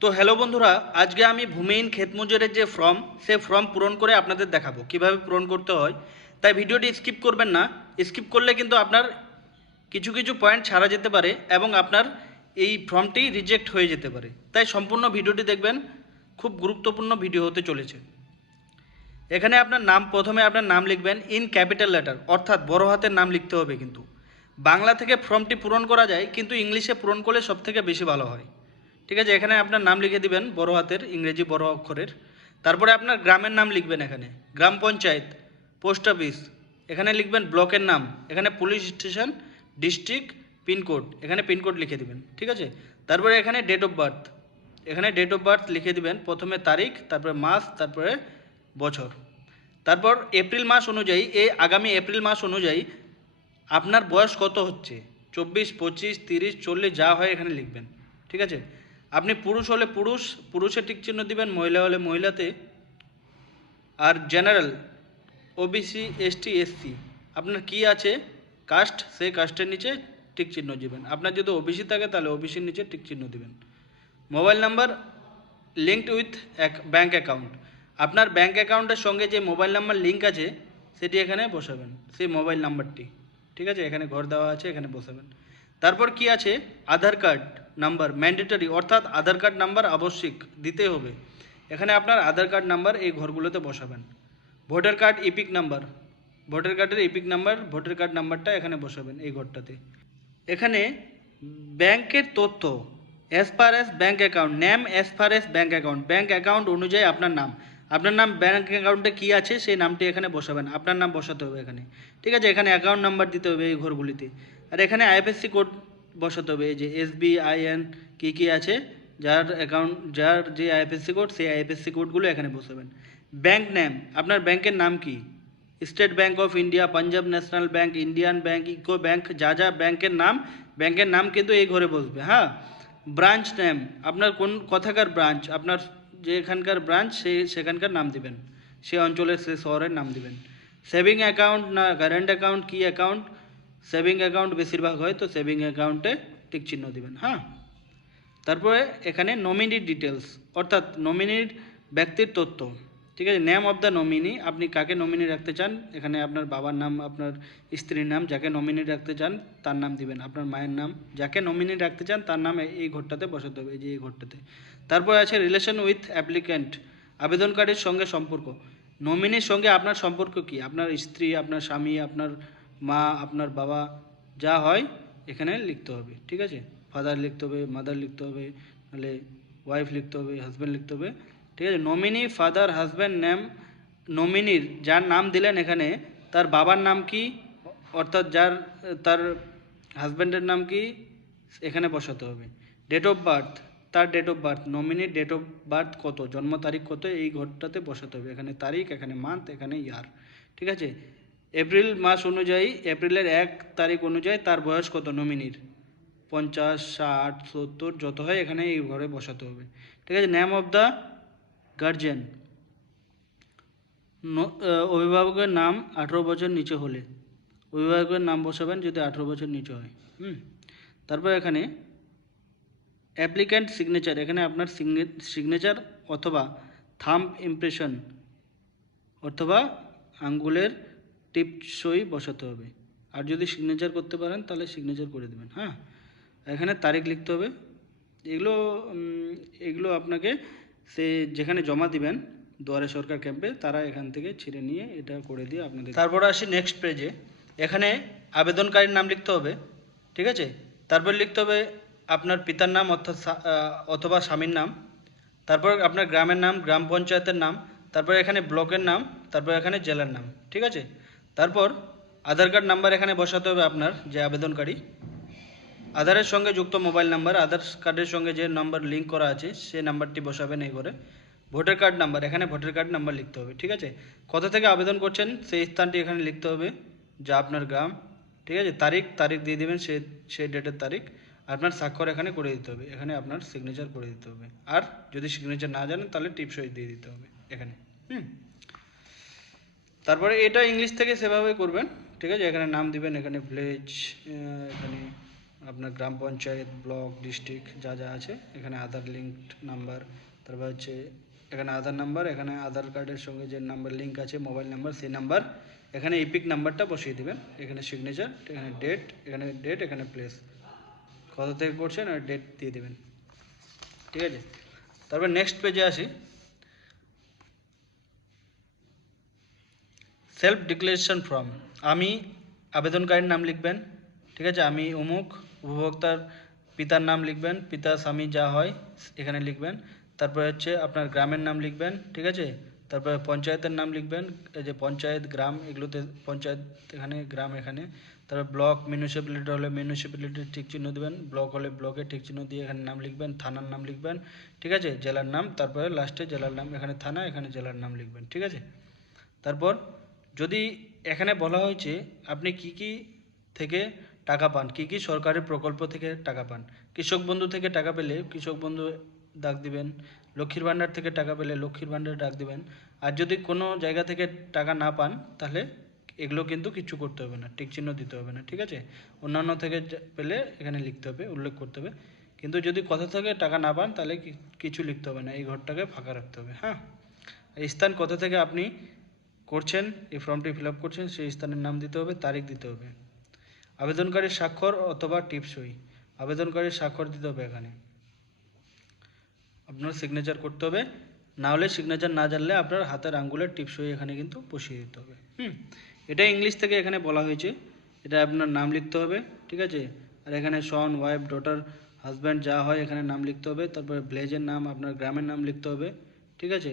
তো হ্যালো বন্ধুরা, আজকে আমি ভূমিহীন ক্ষেত মজুরের যে ফর্ম সে ফর্ম পূরণ করে আপনাদের দেখাবো কিভাবে পূরণ করতে হয়। তাই ভিডিওটি স্কিপ করবেন না। স্কিপ করলে কিন্তু আপনার কিছু কিছু পয়েন্ট ছাড়া যেতে পারে এবং আপনার এই ফর্মটি রিজেক্ট হয়ে যেতে পারে। তাই সম্পূর্ণ ভিডিওটি দেখবেন, খুব গুরুত্বপূর্ণ ভিডিও হতে চলেছে। এখানে আপনার নাম, প্রথমে আপনার নাম লিখবেন ইন ক্যাপিটাল লেটার, অর্থাৎ বড় হাতের নাম লিখতে হবে। কিন্তু বাংলা থেকে ফর্মটি পূরণ করা যায়, কিন্তু ইংলিশে পূরণ করলে সবথেকে বেশি ভালো হয়। ঠিক আছে, এখানে আপনার নাম লিখে দিবেন বড় হাতের, ইংরেজি বড় অক্ষরের। তারপরে আপনার গ্রামের নাম লিখবেন, এখানে গ্রাম পঞ্চায়েত, পোস্ট অফিস, এখানে লিখবেন ব্লকের নাম, এখানে পুলিশ স্টেশন, ডিস্ট্রিক্ট, পিনকোড, এখানে পিনকোড লিখে দিবেন। ঠিক আছে, তারপরে এখানে ডেট অফ বার্থ, এখানে ডেট অফ বার্থ লিখে দিবেন, প্রথমে তারিখ, তারপরে মাস, তারপরে বছর। তারপর এপ্রিল মাস অনুযায়ী, এই আগামী এপ্রিল মাস অনুযায়ী আপনার বয়স কত হচ্ছে, 24, 25, 30, 40 যা হয় এখানে লিখবেন। ঠিক আছে, আপনি পুরুষ হলে পুরুষ, পুরুষে টিক চিহ্ন দিবেন, মহিলা হলে মহিলাতে। আর জেনারেল, ওবিসি, এসটি, এসসি আপনার কি আছে কাস্ট, সেই কাস্টের নিচে টিক চিহ্ন দিবেন। আপনার যদি ওবিসি থাকে তাহলে ওবিসির নিচে টিক চিহ্ন দিবেন। মোবাইল নাম্বার লিঙ্কড উইথ এক ব্যাঙ্ক অ্যাকাউন্ট, আপনার ব্যাঙ্ক অ্যাকাউন্টের সঙ্গে যে মোবাইল নাম্বার লিঙ্ক আছে সেটি এখানে বসাবেন, সেই মোবাইল নাম্বারটি। ঠিক আছে, এখানে ঘর দেওয়া আছে, এখানে বসাবেন। তারপর কি আছে, আধার কার্ড নাম্বার ম্যান্ডেটরি, অর্থাৎ আধার কার্ড নাম্বার আবশ্যিক দিতে হবে। এখানে আপনার আধার কার্ড নাম্বার এই ঘরগুলোতে বসাবেন। Voter card epic number, voter কার্ডের ইপিক নাম্বার, ভোটার কার্ড নাম্বারটা এখানে বসাবেন এই ঘরটাতে। এখানে ব্যাংকের তথ্য, as per as bank account name, as per as bank account, bank account অনুযায়ী আপনার নাম, আপনার নাম ব্যাঙ্ক অ্যাকাউন্টে কী আছে সেই নামটি এখানে বসাবেন, আপনার নাম বসাতে হবে এখানে। ঠিক আছে, এখানে অ্যাকাউন্ট নাম্বার দিতে হবে এই ঘরগুলিতে। আর এখানে আইএফএসসি কোড বসাতে হবে, এই যে এসবিআইএন কী আছে, যার অ্যাকাউন্ট, যার যে আইএফএসসি কোড, সেই আইএফএসসি কোডগুলো এখানে বসাবেন। ব্যাঙ্ক নেম, আপনার ব্যাংকের নাম কি, State Bank of India, Punjab National Bank, Indian Bank, Eco Bank, যা যা ব্যাংকের নাম কিন্তু এই ঘরে বসবে। হ্যাঁ, ব্রাঞ্চ নেম, আপনার কোন কথাকার ব্রাঞ্চ, আপনার যে এখানকার ব্রাঞ্চ সেখানকার নাম দিবেন, সে অঞ্চলের সে শহরের নাম দিবেন। সেভিং অ্যাকাউন্ট না কারেন্ট অ্যাকাউন্ট, কি অ্যাকাউন্ট, সেভিং অ্যাকাউন্ট বেশিরভাগ হয় তো সেভিং অ্যাকাউন্টে টিক চিহ্ন দিবেন। হ্যাঁ, তারপরে এখানে নমিনির ডিটেলস, অর্থাৎ নমিনির ব্যক্তির তথ্য। ঠিক আছে, নেম অফ দ্য নমিনি, আপনি কাকে নমিনি রাখতে চান, এখানে আপনার বাবার নাম, আপনার স্ত্রীর নাম, যাকে নমিনি রাখতে চান তার নাম দিবেন, আপনার মায়ের নাম, যাকে নমিনি রাখতে চান তার নাম এই ঘরটাতে বসাতে হবে, এই যে এই ঘরটাতে। তারপরে আছে রিলেশন উইথ অ্যাপ্লিক্যান্ট, আবেদনকারীর সঙ্গে সম্পর্ক, নমিনির সঙ্গে আপনার সম্পর্ক কি, আপনার স্ত্রী, আপনার স্বামী, আপনার মা, আপনার বাবা, যা হয় এখানে লিখতে হবে। ঠিক আছে, ফাদার লিখতে হবে, মাদার লিখতে হবে, নাহলে ওয়াইফ লিখতে হবে, হাজব্যান্ড লিখতে হবে। ঠিক আছে, নমিনি, ফাদার, হাজব্যান্ড নেম, নমিনির যার নাম দিলেন এখানে তার বাবার নাম কি, অর্থাৎ তার হাজব্যান্ডের নাম কি এখানে বসাতে হবে। ডেট অফ বার্থ, তার ডেট অফ বার্থ, নমিনির ডেট অফ বার্থ কত, জন্ম তারিখ কত, এই ঘরটাতে বসাতে হবে, এখানে তারিখ, এখানে মান্থ, এখানে ইয়ার। ঠিক আছে, এপ্রিল মাস অনুযায়ী, এপ্রিলের 1 তারিখ অনুযায়ী তার বয়স কত নমিনির, 50, 60, 70 যত হয় এখানে এই ঘরে বসাতে হবে। ঠিক আছে, নেম অফ দ্য গার্জিয়ান, অভিভাবকের নাম 18 বছর নিচে হলে অভিভাবকের নাম বসাবেন যদি 18 বছর নিচে হয়। তারপর এখানে অ্যাপ্লিক্যান্ট সিগনেচার, এখানে আপনার সিগনেচার অথবা থাম্ব ইমপ্রেশন অথবা আঙ্গুলের টিপ সই বসাতে হবে। আর যদি সিগনেচার করতে পারেন তাহলে সিগনেচার করে দেবেন। হ্যাঁ, এখানে তারিখ লিখতে হবে। এগুলো এগুলো আপনাকে সে যেখানে জমা দিবেন দুয়ারে সরকার ক্যাম্পে, তারা এখান থেকে ছিঁড়ে নিয়ে এটা করে দিয়ে আপনাদের। তারপরে আসি নেক্সট পেজে, এখানে আবেদনকারীর নাম লিখতে হবে। ঠিক আছে, তারপর লিখতে হবে আপনার পিতার নাম, অর্থাৎ অথবা স্বামীর নাম, তারপর আপনার গ্রামের নাম, গ্রাম পঞ্চায়েতের নাম, তারপর এখানে ব্লকের নাম, তারপর এখানে জেলার নাম। ঠিক আছে, তারপর আধার কার্ড নাম্বার এখানে বসাতে হবে, আপনার যে আবেদনকারী আধারের সঙ্গে যুক্ত মোবাইল নাম্বার, আধার কার্ডের সঙ্গে যে নাম্বার লিঙ্ক করা আছে সেই নাম্বারটি বসাবেন এই করে। ভোটার কার্ড নাম্বার, এখানে ভোটার কার্ড নাম্বার লিখতে হবে। ঠিক আছে, কোথা থেকে আবেদন করছেন সেই স্থানটি এখানে লিখতে হবে, যা আপনার গ্রাম। ঠিক আছে, তারিখ দিয়ে দেবেন, সেই ডেটের তারিখ, আপনার স্বাক্ষর এখানে করে দিতে হবে, এখানে আপনার সিগনেচার করে দিতে হবে। আর যদি সিগনেচার না জানেন তাহলে টিপসই দিয়ে দিতে হবে এখানে। তারপরে এটা ইংলিশ থেকে সেভাবে করবেন। ঠিক আছে, এখানে নাম দিবেন, এখানে ভিলেজ, এখানে আপনার গ্রাম পঞ্চায়েত, ব্লক, ডিস্ট্রিক্ট যা যা আছে, এখানে আধার লিঙ্কড নাম্বার, তারপর হচ্ছে এখানে আধার নাম্বার, এখানে আধার কার্ডের সঙ্গে যে নাম্বার লিঙ্ক আছে মোবাইল নাম্বার, সেই নাম্বার, এখানে ইপিক নাম্বারটা বসিয়ে দেবেন, এখানে সিগনেচার, এখানে ডেট, এখানে প্লেস, কোথা থেকে করছেন আর ডেট দিয়ে দেবেন। ঠিক আছে, তারপর নেক্সট পেজে আসি। সেলফ ডিক্লারেশন ফর্ম, আমি আবেদনকারীর নাম লিখবেন। ঠিক আছে, আমি অমুক, উপভোক্তার পিতার নাম লিখবেন, পিতা স্বামী যা হয় এখানে লিখবেন। তারপরে হচ্ছে আপনার গ্রামের নাম লিখবেন। ঠিক আছে, তারপরে পঞ্চায়েতের নাম লিখবেন, এই যে পঞ্চায়েত, গ্রাম, এগুলোতে পঞ্চায়েত এখানে, গ্রাম এখানে। তারপর ব্লক, মিউনিসিপ্যালিটি হলে মিউনিসিপ্যালিটির ঠিক চিহ্ন দেবেন, ব্লক হলে ব্লকের ঠিক চিহ্ন দিয়ে এখানে নাম লিখবেন, থানার নাম লিখবেন। ঠিক আছে, জেলার নাম, তারপরে লাস্টে জেলার নাম, এখানে থানা, এখানে জেলার নাম লিখবেন। ঠিক আছে, তারপর যদি এখানে বলা হয়েছে আপনি কি কি থেকে টাকা পান, কি কি সরকারি প্রকল্প থেকে টাকা পান। কৃষক বন্ধু থেকে টাকা পেলে কৃষক বন্ধু ডাক দিবেন, লক্ষ্মীর ভাণ্ডার থেকে টাকা পেলে লক্ষ্মীর ভাণ্ডার ডাক দিবেন। আর যদি কোনো জায়গা থেকে টাকা না পান তাহলে এগুলো কিন্তু কিছু করতে হবে না, টিক চিহ্ন দিতে হবে না। ঠিক আছে, অন্যান্য থেকে পেলে এখানে লিখতে হবে, উল্লেখ করতে হবে। কিন্তু যদি কোথা থেকে টাকা না পান তাহলে কিছু লিখতে হবে না, এই ঘরটাকে ফাঁকা রাখতে হবে। হ্যাঁ, এই স্থান কোথা থেকে আপনি করছেন, এই ফর্মটি ফিল আপ করছেন, সেই স্থানের নাম দিতে হবে, তারিখ দিতে হবে। আবেদনকারীর স্বাক্ষর অথবা টিপসই, আবেদনকারীর স্বাক্ষর দিতে হবে, এখানে আপনার সিগনেচার করতে হবে। না হলে সিগনেচার না জানলে আপনার হাতের আঙ্গুলের টিপসই এখানে কিন্তু বসিয়ে দিতে হবে। এটা ইংলিশ থেকে এখানে বলা হয়েছে, এটা আপনার নাম লিখতে হবে। ঠিক আছে, আর এখানে সন, ওয়াইফ, ডটার, হাজব্যান্ড যা হয় এখানে নাম লিখতে হবে। তারপরে ভিলেজের নাম, আপনার গ্রামের নাম লিখতে হবে। ঠিক আছে,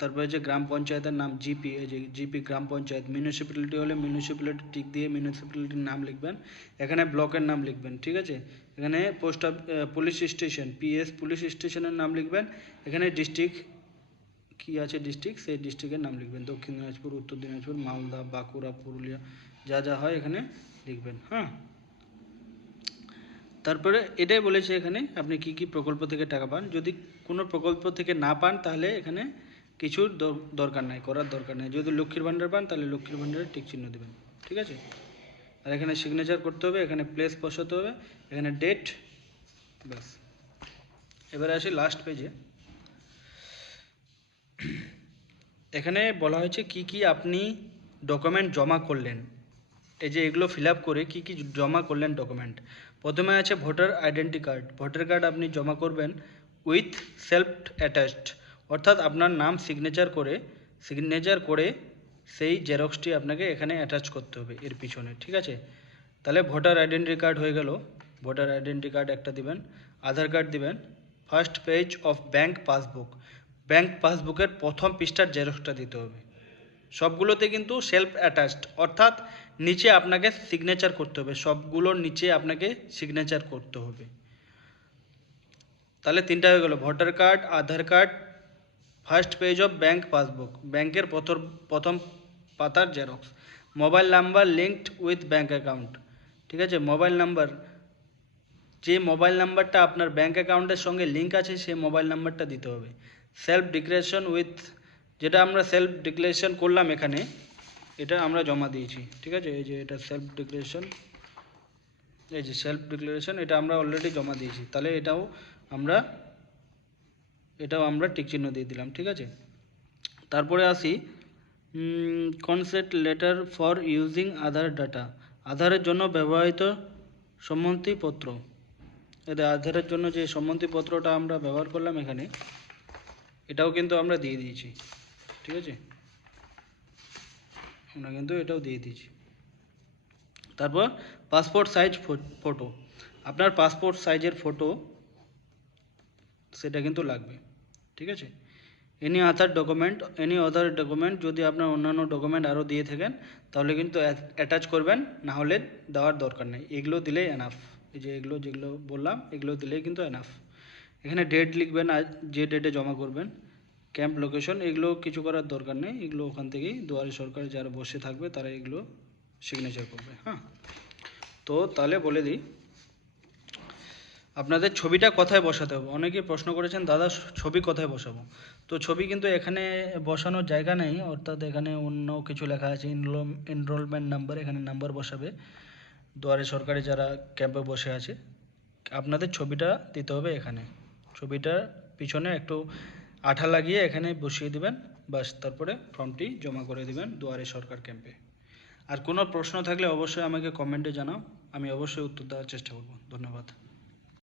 তারপরে যে গ্রাম পঞ্চায়েতের নাম জিপি, এই যে জিপি গ্রাম পঞ্চায়েত। মিউনিসিপ্যালিটি হলে মিউনিসিপ্যালিটি টিক দিয়ে মিউনিসিপ্যালিটির নাম লিখবেন, এখানে ব্লকের নাম লিখবেন। ঠিক আছে, এখানে পুলিশ স্টেশন, পিএস পুলিশ স্টেশনের নাম লিখবেন। এখানে ডিস্ট্রিক্ট কী আছে, ডিস্ট্রিক্ট, সেই ডিস্ট্রিক্টের নাম লিখবেন, দক্ষিণ দিনাজপুর, উত্তর দিনাজপুর, মালদা, বাঁকুড়া, পুরুলিয়া যা যা হয় এখানে লিখবেন। হ্যাঁ, তারপরে এটাই বলেছে এখানে আপনি কি কি প্রকল্প থেকে টাকা পান। যদি কোনো প্রকল্প থেকে না পান তাহলে এখানে কিছু দরকার নাই, করার দরকার নেই। যদি লক্ষ্মীর ভাণ্ডার পান তাহলে লক্ষ্মীর ভাণ্ডারে টিক চিহ্ন দেবেন। ঠিক আছে, আর এখানে সিগনেচার করতে হবে, এখানে প্লেস বসাতে হবে, এখানে ডেট, ব্যাস। এবারে আসি লাস্ট পেজে। এখানে বলা হয়েছে কি কি আপনি ডকুমেন্ট জমা করলেন, এই যে এগুলো ফিল আপ করে কী কী জমা করলেন ডকুমেন্ট। প্রথমে আছে voter identity card, voter card আপনি জমা করবেন উইথ সেলফ অ্যাটাচড, অর্থাৎ আপনার নাম সিগনেচার করে সেই জেরক্সটি আপনাকে এখানে অ্যাটাচ করতে হবে এর পিছনে। ঠিক আছে, তাহলে ভোটার আইডেন্টি কার্ড হয়ে গেল, ভোটার আইডেন্টি কার্ড একটা দিবেন, আধার কার্ড দিবেন, first page of bank passbook, bank পাসবুকের প্রথম পৃষ্ঠার জেরক্সটা দিতে হবে। সবগুলোতে কিন্তু সেলফ অ্যাটাচড, অর্থাৎ নিচে আপনাকে সিগনেচার করতে হবে, সবগুলোর নিচে আপনাকে সিগনেচার করতে হবে। তাহলে তিনটা হয়ে গেল, voter card, Aadhaar card, first page of bank passbook, ব্যাংকের প্রথম পাতার xerox, mobile number linked with bank account. ঠিক আছে, মোবাইল নাম্বার, যে মোবাইল নাম্বারটা আপনার ব্যাংক অ্যাকাউন্টের সঙ্গে লিঙ্ক আছে সেই মোবাইল নাম্বারটা দিতে হবে। সেলফ ডিক্লারেশন উইথ, যেটা আমরা সেলফ ডিক্লারেশন করলাম এখানে, এটা আমরা জমা দিয়েছি। ঠিক আছে, এই যে এটা সেলফ ডিক্লারেশন, এই যে সেলফ ডিক্লারেশন, এটা আমরা অলরেডি জমা দিয়েছি, তাহলে এটাও আমরা টিক চিহ্ন দিয়ে দিলাম। ঠিক আছে, তারপরে আসি consent letter for using Aadhaar data, আধারের জন্য ব্যবহৃত সম্মতিপত্র। এতে আধারের জন্য যে সম্মতিপত্রটা আমরা ব্যবহার করলাম এখানে, এটাও কিন্তু আমরা দিয়ে দিয়েছি। ঠিক আছে, আমরা কিন্তু এটাও দিয়ে দিয়েছি। তারপর পাসপোর্ট সাইজ ফটো, আপনার পাসপোর্ট সাইজের ফটো সেটা কিন্তু লাগবে। ঠিক আছে, এনি আদার ডকুমেন্ট, যদি আপনার অন্যান্য ডকুমেন্ট আরও দিয়ে থাকেন তাহলে কিন্তু অ্যাটাচ করবেন, না হলে দেওয়ার দরকার নেই, এগুলো দিলেই এনাফ। এই যে যেগুলো বললাম এগুলো দিলেই কিন্তু এনাফ। এখানে ডেট লিখবেন, আর যে ডেটে জমা করবেন, ক্যাম্প লোকেশন, এগুলো কিছু করার দরকার নেই, এগুলো ওখান থেকেই দুয়ারে সরকার যারা বসে থাকবে তারা এগুলো সিগনেচার করবে। হ্যাঁ, তো তাহলে বলে দিই, আপনাদের ছবিটা কোথায় বসাতে হবে। অনেকেই প্রশ্ন করেছেন দাদা ছবি কোথায় বসাবো, তো ছবি কিন্তু এখানে বসানোর জায়গা নেই, অর্থাৎ এখানে অন্য কিছু লেখা আছে, এনরোলমেন্ট নাম্বার, এখানে নাম্বার বসাবে। দুয়ারে সরকারি যারা ক্যাম্পে বসে আছে, আপনাদের ছবিটা দিতে হবে এখানে। ছবিটার পিছনে একটু আঠা লাগিয়ে এখানে বসিয়ে দিবেন, বাস, তারপরে ফর্মটি জমা করে দিবেন দুয়ারে সরকার ক্যাম্পে। আর কোনো প্রশ্ন থাকলে অবশ্যই আমাকে কমেন্টে জানাও, আমি অবশ্যই উত্তর দেওয়ার চেষ্টা করব। ধন্যবাদ।